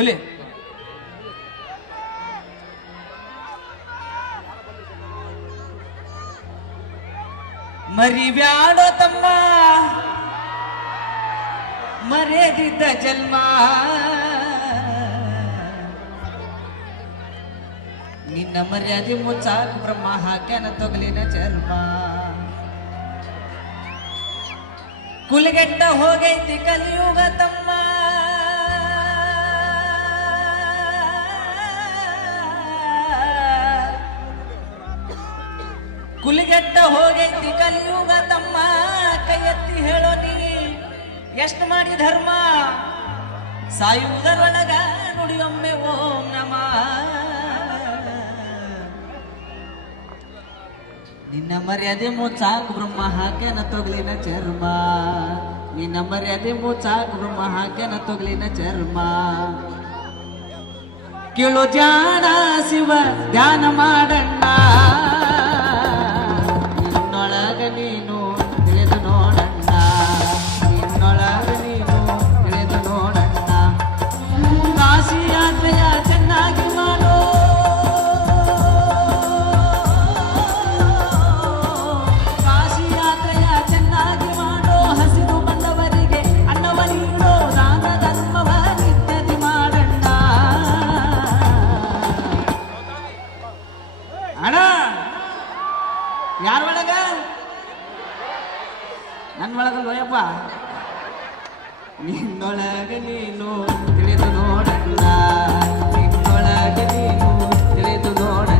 ಹುಲಿ ಮರಿಬ್ಯಾಡೋ ತಮ್ಮ ಮರೆದಿದ್ದ ಜನ್ಮ ನಿನ್ನ ಮರ್ಯಾದೆ ಮುಚ್ಚಾಕ ಬ್ರಹ್ಮ ಹಾಕ್ಯಾನ ತೊಗಲಿನ ಚರ್ಮ ಕುಲಗೆಟ್ಟ ಹೋಗೈತಿ ಕಲಿಯುಗ ತಮ್ಮ ಕುಲಿಗೆಟ್ಟ ಹೋಗೈತಿ ಕಲಿಯುಗ ತಮ್ಮ ಕೈ ಎತ್ತಿ ಹೇಳೋ ನೀ ಎಷ್ಟು ಮಾಡಿ ಧರ್ಮ ಸಾಯುವುದರೊಳಗ ನುಡಿಯೊಮ್ಮೆ ಓಂ ನಮ ನಿನ್ನ ಮರ್ಯಾದೆ ಮುಚ್ಚಾಕು ಬ್ರಹ್ಮ ಹಾಕ್ಯಾನ ತೊಗಲಿನ ಚರ್ಮ ನಿನ್ನ ಮರ್ಯಾದೆ ಮುಚ್ಚಾಕು ಬ್ರಹ್ಮ ಹಾಕ್ಯಾನ ತೊಗಲಿನ ಚರ್ಮ ಕೇಳು ಜಾಣ ಶಿವ ಧ್ಯಾನ ಮಾಡಣ್ಣ ನಿನ್ನೊಳಗ ನೀನು ತಿಳಿದು ನೋಡಣ್ಣ ನಿನ್ನೊಳಗ ನೀನು ತಿಳಿದು ನೋಡಣ್ಣ ಕಾಶಿ ಯಾತ್ರೆಯ ಚೆನ್ನಾಗಿ ಮಾಡೋ ಕಾಶಿ ಯಾತ್ರೆಯ ಚೆನ್ನಾಗಿ ಮಾಡೋ ಹಸಿರು ಬಂದವರಿಗೆ ಅನ್ನವ ನೀಡೋ ದಾನ ಧರ್ಮವ ನಿತ್ಯದಿ ಮಾಡಣ್ಣ ಅಣ್ಣ ಯಾರ ಒಳಗ ನನ್ನ ಒಳಗ ಲೋಯಪ್ಪ ನಿನ್ನೊಳಗ ನೀನು ತಿಳಿದು ನೋಡ